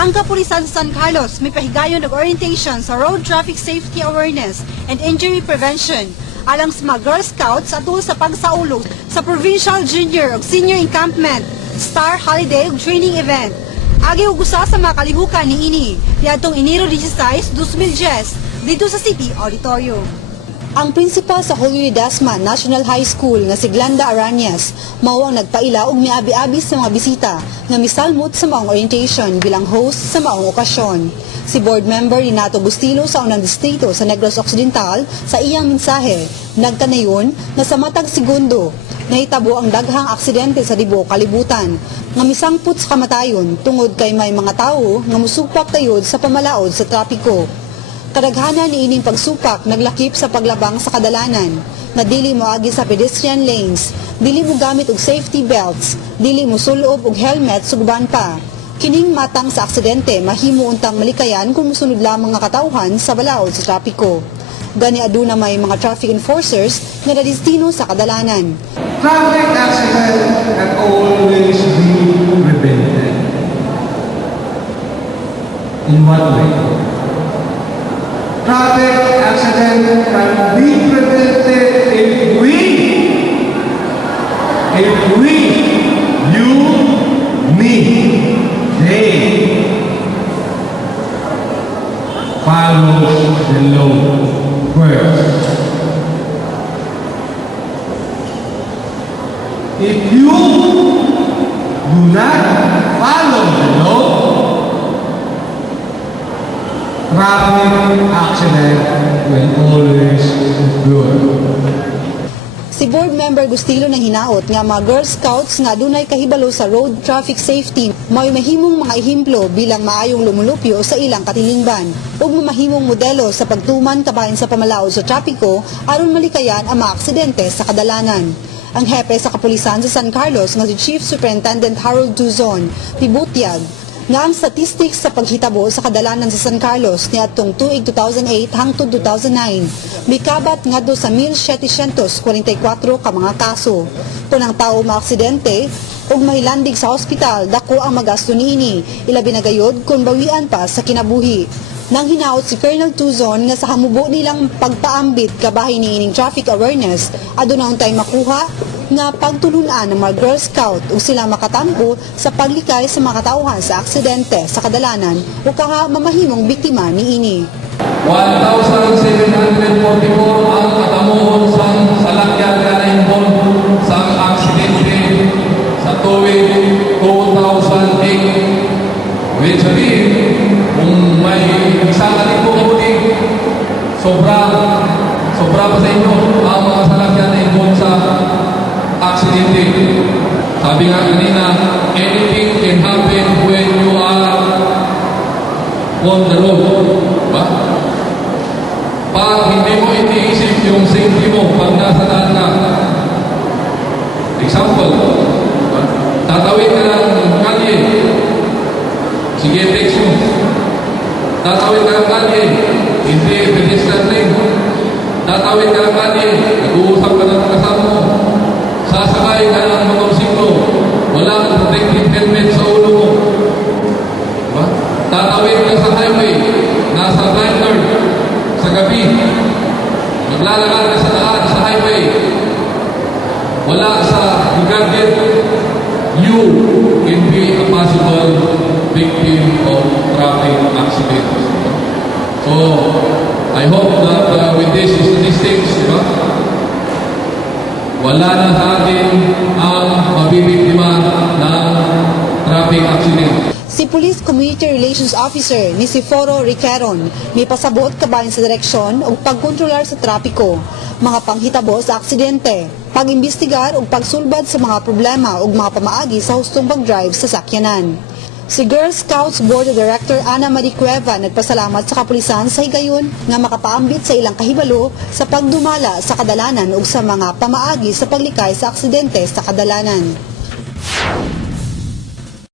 Ang kapulisan sa San Carlos may pahigayon ng orientation sa road traffic safety awareness and injury prevention alang sa mga Girl Scouts atul sa pagsaulog sa Provincial Junior ug Senior Encampment Star Holiday ug Training Event. Agi ug usa sa mga kalihukan ni ini niadtong Enero 16, 2010 dito sa City Auditorium. Ang prinsipal sa Holy Dasma National High School nga si Glenda Aranyas mao ang nagpaila og miabi-abi sa mga bisita nga misalmot sa maong orientation bilang host sa maong okasyon. Si board member Renato Bustilo sa unang distrito sa Negros Occidental sa iyang mensahe nagkanayon na sa matag segundo nahitabo ang daghang aksidente sa Dibo kalibutan nga misangpot sa kamatayon tungod kay may mga tawo nga musupak tayod sa pamalaod sa trapiko. Kadaghanan ni ining pagsupak naglakip sa paglabang sa kadalanan. Na dili mo agi sa pedestrian lanes, dili mo gamit og safety belts, dili mo sulob og helmet sugban pa. Kining matang sa aksidente mahimo untang malikayan kung musunod lamang nga katawhan sa balaod sa trapiko. Gani aduna may mga traffic enforcers nga nadistino sa kadalanan. Traffic accident can always be prevented. In what way? Traffic accident can be prevented if we, if we, you, me, they, follow the law first. If you do not follow the law, traffic accident will always occur. Si board member Gustilo nang hinaot nga mga Girl Scouts nga dunay kahibalo sa road traffic safety may mahimong mga ehemplo bilang maayong lumulupyo sa ilang katilingban ug mamahimong modelo sa pagtuman kabahin sa pamalaod sa trapiko aron malikayan ang mga aksidente sa kadalanan. Ang hepe sa kapulisan sa San Carlos nga si Chief Superintendent Harold Duzon pibutyag nga ang statistics sa paghitabo sa kadalanan sa San Carlos niadtong tuig 2008 hangtod 2009 mikabat ngadto sa 1744 ka mga kaso. Kung ang tao maaksidente ug mahilandig sa ospital dako ang magasto niini ilabi na gayod kung bawian pa sa kinabuhi. Nang hinaot si Colonel Tuzon nga sa hamubo nilang pagpaambit kabahin niining traffic awareness aduna untay makuha nga pagtulunan ng mga Girl Scout ug sila makatampo sa paglikay sa mga katauhan sa aksidente sa kadalanan o kaha mamahimong biktima niini. 1,744 ang katamuhon sa salakyan kanainbon sa aksidente sa tuwing 2008. Ibig sabihin, kung may isang kalibo kabuti, sobra, sobra pa sa inyo ang mga salakyan na aksidente. Sabi nga kanina, anything can happen when you are on the road. Diba? Pag hindi mo iniisip yung safety mo pag nasa daan ka. Example, diba? tatawid ka ng kalye. Sige, text mo. Tatawid ka ng kalye. Hindi pedestrian lane. Tatawid ka ng kalye. Nag-uusap ka ng kasama mo. Sasakay ka ng motorsiklo. Wala kang protective helmet sa ulo mo. Diba? Tatawid ka sa highway, nasa right turn, sa gabi. Maglalakad ka sa daan, sa highway. Wala sa gadget. You can be a possible victim of traffic accidents. So, I hope that uh, with these statistics, di ba? Wala na sa atin ang mabibiktima ng traffic accident. Si Police Community Relations Officer ni si Foro Riqueron may pasabot kabahin sa direksyon ug pagkontrolar sa trapiko, mga panghitabo sa aksidente, pag-imbestigar ug pagsulbad sa mga problema ug mga pamaagi sa hustong pag-drive sa sakyanan. Si Girl Scouts Board Director Ana Marie Cueva nagpasalamat sa kapulisan sa higayon nga makapaambit sa ilang kahibalo sa pagdumala sa kadalanan ug sa mga pamaagi sa paglikay sa aksidente sa kadalanan.